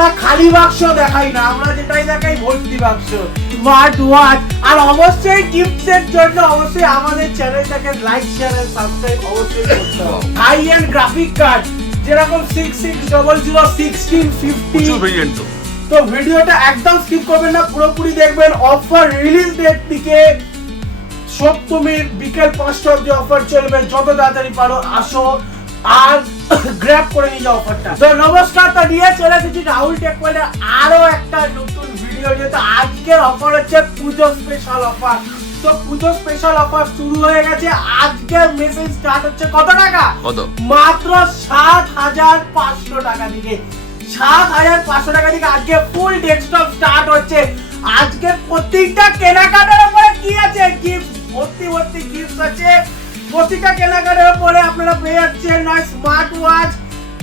আমরা খালি বাক্স দেখাই না, আমরা যেটাই দেখাই ভর্তি বাক্স, স্মার্ট ওয়াচ। আর অবশ্যই গিফটের জন্য অবশ্যই আমাদের চ্যানেলটাকে লাইক শেয়ার এন্ড সাবস্ক্রাইব অবশ্যই করতে হবে। হাই এন্ড গ্রাফিক কার্ড যেরকম 6600 1650 তো ভিডিওটা একদম স্কিপ করবেন না, পুরোপুরি দেখবেন। অফার রিলিজ ডেট থেকে সপ্তমীর বিকেল 5টা অবধি অফার চলবে, যত তাড়াতাড়ি পারো আসো আর গ্র্যাব করে নিয়ে যাও অফারটা। তো নমস্কার, তো নিয়ে চলে এসেছি রাহুল টেক ওয়ার্ল্ডের আরো একটা নতুন ভিডিও নিয়ে। তো আজকের অফার হচ্ছে পুজো স্পেশাল অফার। তো পুজো স্পেশাল অফার শুরু হয়ে গেছে। আজকের মেসেজ স্টার্ট হচ্ছে কত টাকা? মাত্র ৭৫০০ টাকা থেকে। ৭৫০০ টাকা থেকে আজকে ফুল ডেস্কটপ স্টার্ট হচ্ছে। আজকে প্রত্যেকটা কেনাকাটার উপরে কি আছে? গিফট, ভর্তি ভর্তি গিফট আছে। প্রত্যেকটা কেনাকাটার উপরে আপনারা পেয়ে যাচ্ছেন নয় স্মার্ট ওয়াচ,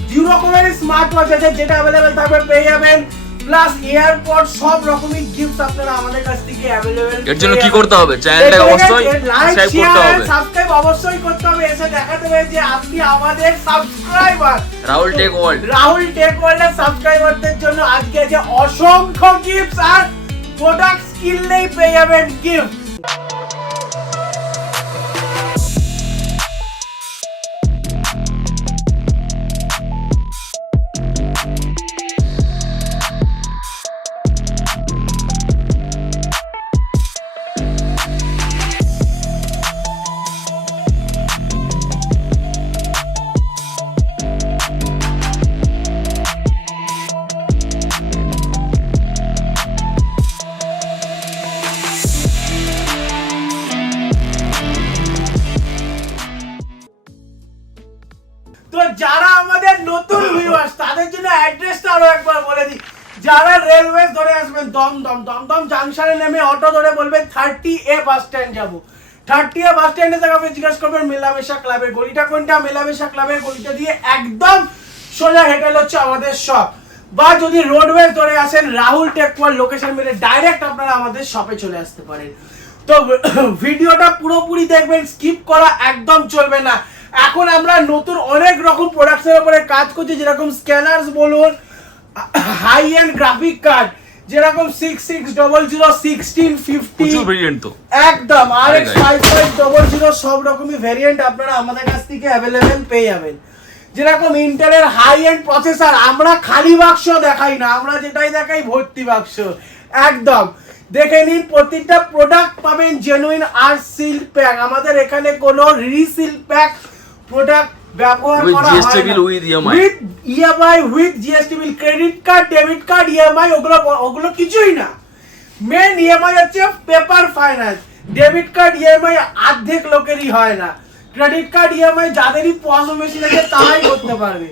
2 রকমের স্মার্ট ওয়াচ আছে যেটা अवेलेबल থাকবে পেয়ে যাবেন, প্লাস এয়ারপড, সব রকমের গিফট আপনারা আমাদের কাছ থেকে अवेलेबल। এর জন্য কি করতে হবে? চ্যানেলটাকে অবশ্যই সাবস্ক্রাইব করতে হবে। সাবস্ক্রাইব অবশ্যই করতে হবে, এসে দেখাতে হবে যে আপনি আমাদের subscriber. Rahul tech world, Rahul tech ওয়ার্ল্ডের সাবস্ক্রাইবারদের জন্য আজকে যে অসংখ্য গিফট আর প্রোডাক্ট কিনলেই পেয়ে যাবেন গিফট। তো যারা আমাদের নতুন ভিউয়ার্স তাদের জন্য অ্যাড্রেসটা আরো একবার বলে দিই। যারা রেলওয়ে ধরে আসবেন, দমদম জাংশনে নেমে অটো ধরে বলবেন 30A বাস স্ট্যান্ড যাব। 30A বাস স্ট্যান্ডে থেকে আপনি জিজ্ঞাসা করবেন মেলামেশা ক্লাবের গলিটা কোনটা, মেলামেশা ক্লাবের গলিটা দিয়ে একদম সোজা হেঁটে হচ্ছে আমাদের শপ। বা যদি রোডওয়ে ধরে আসেন রাহুল টেক ওয়ার্ল্ড লোকেশন মেরে ডাইরেক্ট আপনারা আমাদের শপে চলে আসতে পারেন। তো ভিডিওটা পুরোপুরি দেখবেন, স্কিপ করা একদম চলবে না। এখন আমরা নতুন অনেক রকম প্রোডাক্টসের উপরে কাজ করছি, যেরকম স্ক্যানার্স বলুন, হাই এন্ড গ্রাফিক কার্ড যেরকম 6600 1650 একদম RX 5500 সব রকমই ভেরিয়েন্ট আপনারা আমাদের কাছ থেকে अवेलेबल পেয়ে যাবেন। যেরকম ইন্টেলের হাই এন্ড প্রসেসর, আমরা খালি বাক্স দেখাই না, আমরা যেটাই দেখাই ভর্তি বাক্স। একদম দেখে নিন, প্রত্যেকটা প্রোডাক্ট পাবেন জেনুইন আর সিল প্যাক। আমাদের এখানে কোনো রিসিল প্যাক প্রোডাক্ট ব্যবহার করা হয় না। With EMI, with GST bill, credit card, debit card, EMI ওগুলো কিছুই না। মেন ইএমআই হচ্ছে paper finance. Debit card EMI অর্ধেক লোকেরই হয় না। ক্রেডিট কার্ড ইএমআই যাদেরই পয়সা মেশিন আছে তারাই করতে পারবে।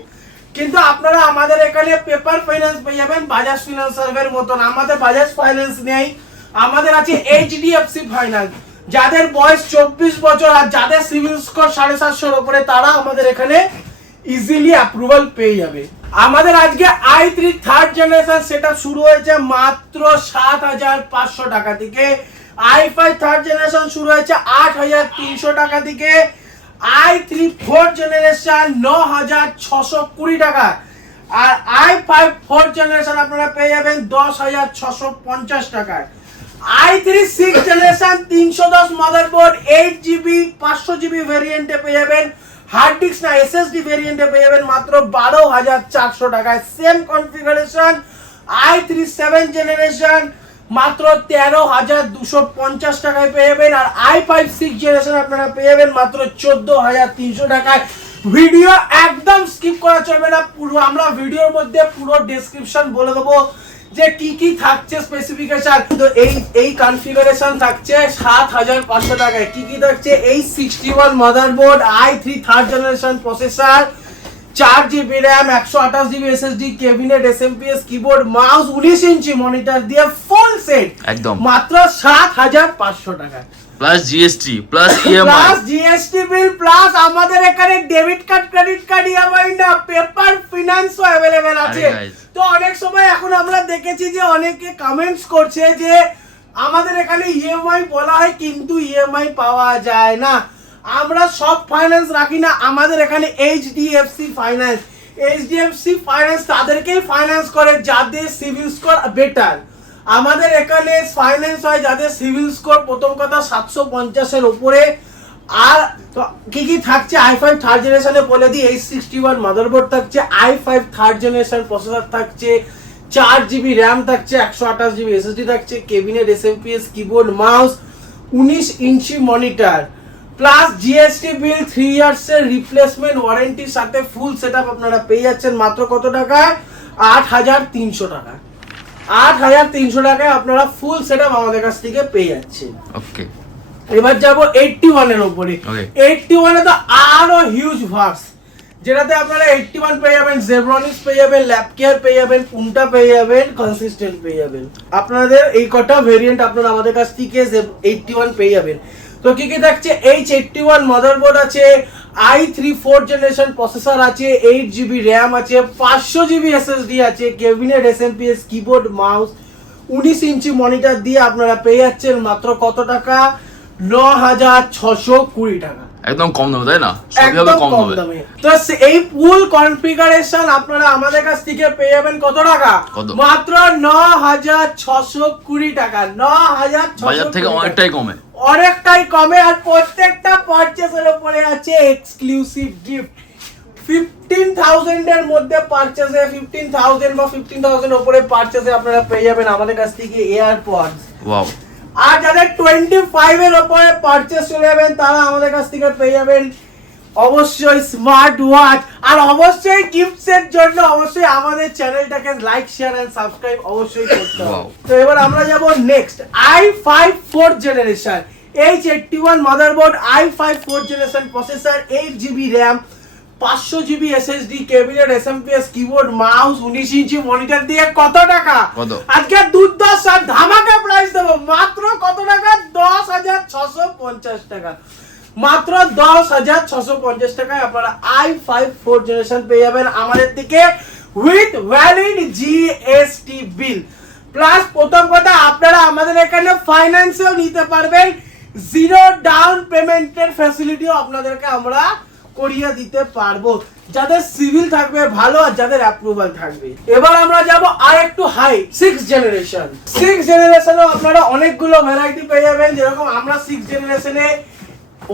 কিন্তু আপনারা আমাদের এখানে পেপার ফাইন্যান্স পেয়ে যাবেন বাজাজ ফিন্যান্সের মতন। আমাদের বাজাজ ফাইন্যান্স নেই, আমাদের আছে এইচডিএফসি ফাইন্যান্স। যাদের বয়স 24 বছর আর যাদের সিভিল স্কোর 750 উপরে তারা আমাদের এখানে ইজিলি অ্যাপ্রুভাল পেয়ে যাবে। আমাদের আজকে i3 থার্ড জেনারেশন সেটা শুরু হয়েছে মাত্র ৭৫০০ টাকা থেকে। i5 থার্ড জেনারেশন শুরু হয়েছে ৮৩০০ টাকা থেকে। i3 ফোর্থ জেনারেশন ৯৬২০ টাকা। আর i5 ফোর্থ জেনারেশন আপনারা পেয়ে যাবেন ১০৬৫০ টাকায়। i3 six generation ৩১০ motherboard 8GB 500GB ভেরিয়েন্টে পেয়ে যাবেন। হার্ড ডিস্ক না এসএসডি ভেরিয়েন্টে পেয়ে যাবেন মাত্র ১২৪০০ টাকায়। Same configuration i3 seven generation মাত্র ১৩২৫০ টাকায় পেয়ে যাবেন। আর i5 সিক্স জেনারেশন আপনারা পেয়ে যাবেন মাত্র ১৪৩০০ টাকায়। ভিডিও একদম স্কিপ করা চলবে না, পুরো আমরা ভিডিওর মধ্যে পুরো ডেসক্রিপশন বলে দেবো যে কি কি থাকছে স্পেসিফিকেশন। তো এই কনফিগারেশন থাকছে ৭৫০০ টাকায়। কি কি থাকছে? এই 61 motherboard, i3 third generation processor, 4GB RAM, 128GB SSD, cabinet, SMPS, keyboard, mouse, 19 inch monitor দিয়ে ফুল সেট একদম মাত্র ৭৫০০ টাকা। Plus GST plus EMI plus GST বিল প্লাস আমাদের এখানে debit card, credit card, EMI না পেপার ফিনান্সও अवेलेबल আছে। তো অনেক সময় এখন আমরা দেখেছি যে অনেকে কমেন্টস করছে যে আমাদের এখানে ইএমআই বলা হয় কিন্তু ইএমআই পাওয়া যায় না। আমরা সব ফাইন্যান্স রাখি না, আমাদের এখানে এইচডিএফসি ফাইন্যান্স। এইচডিএফসি ফাইন্যান্স তাদেরকেই ফাইন্যান্স করে যাদের সিভিল স্কোর বেটার। আমাদের এখানে ফাইন্যান্স হয় যাদের সিভিল স্কোর প্রথম কথা 750 এর উপরে। আর কি কি থাকছে i5 থার্ড জেনারেশনে বলে দিই, H61 মাদারবোর্ড থাকছে, i5 থার্ড জেনারেশন প্রসেসর থাকছে, 4GB র্যাম থাকছে, 128GB SSD থাকছে, cabinet SMPS keyboard mouse, 19 inch monitor plus GST bill, 3 years এর রিপ্লেসমেন্ট ওয়ারেন্টির সাথে ফুল সেটআপ আপনারা পেয়ে যাচ্ছেন মাত্র কত টাকায়? 8300 টাকা। 8300 টাকায় আপনারা ফুল সেটআপ আমাদের কাছ থেকে পেয়ে যাচ্ছেন। ওকে, এবার যাব 81 এর উপরে। 81 এ তো আরো হিউজ ভার্স, যেটাতে আপনারা 81 পেয়ে যাবেন, জেব্রনিক্স পেয়ে যাবেন, ল্যাব কেয়ার পেয়ে যাবেন, পুন্টা পেয়ে যাবেন, কনসিস্টেন্ট পেয়ে যাবেন। আপনাদের এই কটা ভেরিয়েন্ট আপনারা আমাদের কাছ থেকে 81 পেয়ে যাবেন। তো কি কি থাকছে? H81 মাদারবোর্ড আছে, i3 4th জেনারেশন প্রসেসর আছে, 8GB র্যাম আছে, 500GB SSD আছে, cabinet SMPS keyboard mouse, 19 inch monitor দিয়ে আপনারা পেয়ে যাচ্ছেন মাত্র কত টাকা? 9620 টাকা। একদম কম দামে, তাই না? সবই হবে কম দামে। তো এই ফুল কনফিগারেশন আপনারা আমাদের কাছ থেকে পেয়ে যাবেন কত টাকা? মাত্র 9620 টাকা। 9620 বাজার থেকে অনেকটাই কমে, অনেকটাই কমে। আর প্রত্যেকটা পারচেজের উপরে আছে এক্সক্লুসিভ গিফট। 15,000 এর মধ্যে পারচেজে, 15,000 বা 15,000 এর উপরে পারচেজে আপনারা পেয়ে যাবেন আমাদের কাছ থেকে এয়ারপডস। ওয়াও। আর যাদের 25 এর উপরে পারচেজ চলে যাবেন তারা আমাদের কাছ থেকে পেয়ে যাবেন অবশ্যই স্মার্ট ওয়াচ। আর অবশ্যই গিফটস এর জন্য অবশ্যই আমাদের চ্যানেলটাকে লাইক শেয়ার এন্ড সাবস্ক্রাইব অবশ্যই করতে হবে। তো এবার আমরা যাব next i5 4th generation, H81 motherboard, i5 4th generation processor, 8GB RAM, 500GB SSD, cabinet SMPS keyboard mouse, 19 inch monitor দিয়ে কত টাকা? আজকে দুর্দশা ধামাকা প্রাইস দেব মাত্র কত টাকা? 10,650 টাকা। মাত্র 10,650 টাকায় আপনারা i5 4th জেনারেশন পেয়ে যাবেন আমাদের থেকে with valid GST bill. Plus প্রথম কথা আপনারা আমাদের এখানে ফাইন্যান্সেও নিতে পারবেন, জিরো ডাউন পেমেন্টের ফ্যাসিলিটিও আপনাদেরকে আমরা করিয়ে দিতে পারবো, যাদের সিভিল থাকবে ভালো আর যাদের অ্যাপ্রুভাল থাকবে। এবার আমরা যাব আর একটু হাই 6th জেনারেশন। 6th জেনারেশনেও আপনারা অনেকগুলো ভ্যারাইটি পেয়ে যাবেন। যেরকম আমরা 6th জেনারেশনে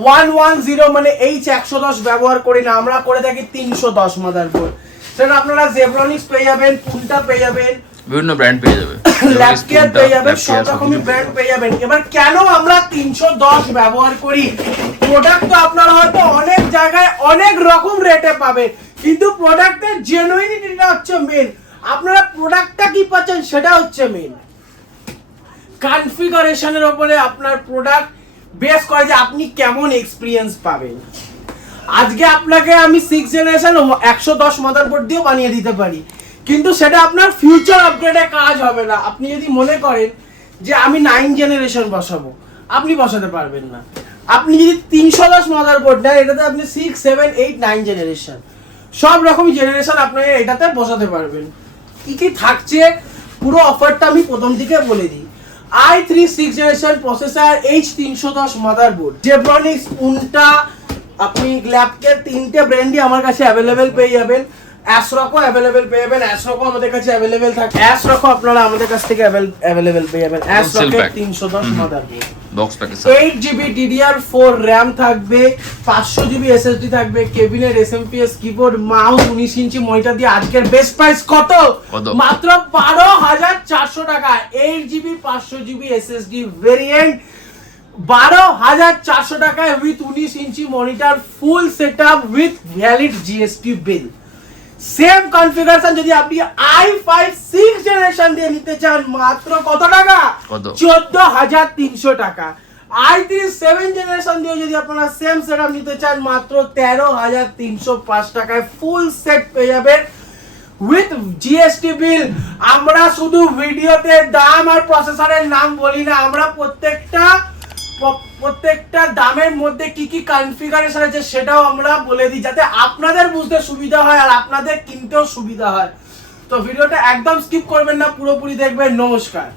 110 মানে H110 ব্যবহার করি না, আমরা করে থাকি 310 মাদারবোর্ড। সেটা আপনারা জেব্রনিক্স পেয়ে যাবেন, পুন্টা পেয়ে যাবেন, বিভিন্ন ব্র্যান্ড পেয়ে যাবে, ল্যাব কেয়ার পেয়ে যাবেন, সব রকমই ব্র্যান্ড পেয়ে যাবেন। এবার কেন আমরা 310 ব্যবহার করি? প্রোডাক্ট তো আপনারা হয়তো অনেক জায়গায় অনেক রকম রেটে পাবেন, কিন্তু প্রোডাক্টের জেনুইনিটিটা হচ্ছে মেন। আপনারা প্রোডাক্টটা কি পাচ্ছেন সেটা হচ্ছে মেন। কনফিগারেশনের উপরে আপনার প্রোডাক্ট বেস করে যে আপনি কেমন এক্সপিরিয়েন্স পাবেন। আজকে আপনাকে আমি 6th জেনারেশন 110 মাদারবোর্ড দিয়ে বানিয়ে দিতে পারি, কিন্তু সেটা আপনার ফিউচার আপগ্রেডে কাজ হবে না। আপনি যদি মনে করেন যে আমি 9 জেনারেশন বসাবো, আপনি বসাতে পারবেন না। আপনি যদি 310 মাদারবোর্ড নেন, এটাতে আপনি 6, 7, 8, 9 জেনারেশন সব রকম জেনারেশন আপনি এটাতে বসাতে পারবেন। কি কি থাকছে পুরো অফারটা আমি প্রথম দিকে বলে দিই। i3 6th generation processor, H310 motherboard, Zebronics, পুন্টা, আপনি ল্যাবকের 3টে ব্র্যান্ডই আমার কাছে অ্যাভেলেবেল পেয়ে যাবেন। অ্যাসরকও অ্যাভেলেবেল পেয়ে যাবেন, অ্যাসরকও আমাদের কাছে অ্যাভেলেবেল থাকে, অ্যাসরকও আপনারা আমাদের কাছ থেকে অ্যাভেলেবেল পেয়ে যাবেন। অ্যাসরকের 310 motherboard, box package, 8GB DDR4 RAM থাকবে, 500GB SSD থাকবে, cabinet SMPS keyboard mouse, 19 inch monitor দিয়ে আজকের বেস্ট প্রাইস কত? মাত্র 12,400 টাকা। 8GB 500GB SSD ভেরিয়েন্ট 12,400 টাকায় with 19 inch monitor, full setup with valid GST bill. Same configuration যদি আপনি i5 6th জেনারেশন দিয়ে নিতে চান মাত্র কত টাকা? 14,300 টাকা। i3 7th জেনারেশন দিয়ে যদি আপনারা সেম সেটআপ নিতে চান মাত্র 13,305 টাকায় ফুল সেট পেয়ে যাবেন উইথ জিএসটি বিল। আমরা শুধু ভিডিওতে দাম আর প্রসেসরের নাম বলি না, আমরা প্রত্যেকটা দামের মধ্যে কি কি কনফিগারেশন আছে সেটাও আমরা বলে দিই, যাতে আপনাদের বুঝতে সুবিধা হয় আর আপনাদের কিনতেও সুবিধা হয়। তো ভিডিওটা একদম স্কিপ করবেন না, পুরোপুরি দেখবেন। নমস্কার।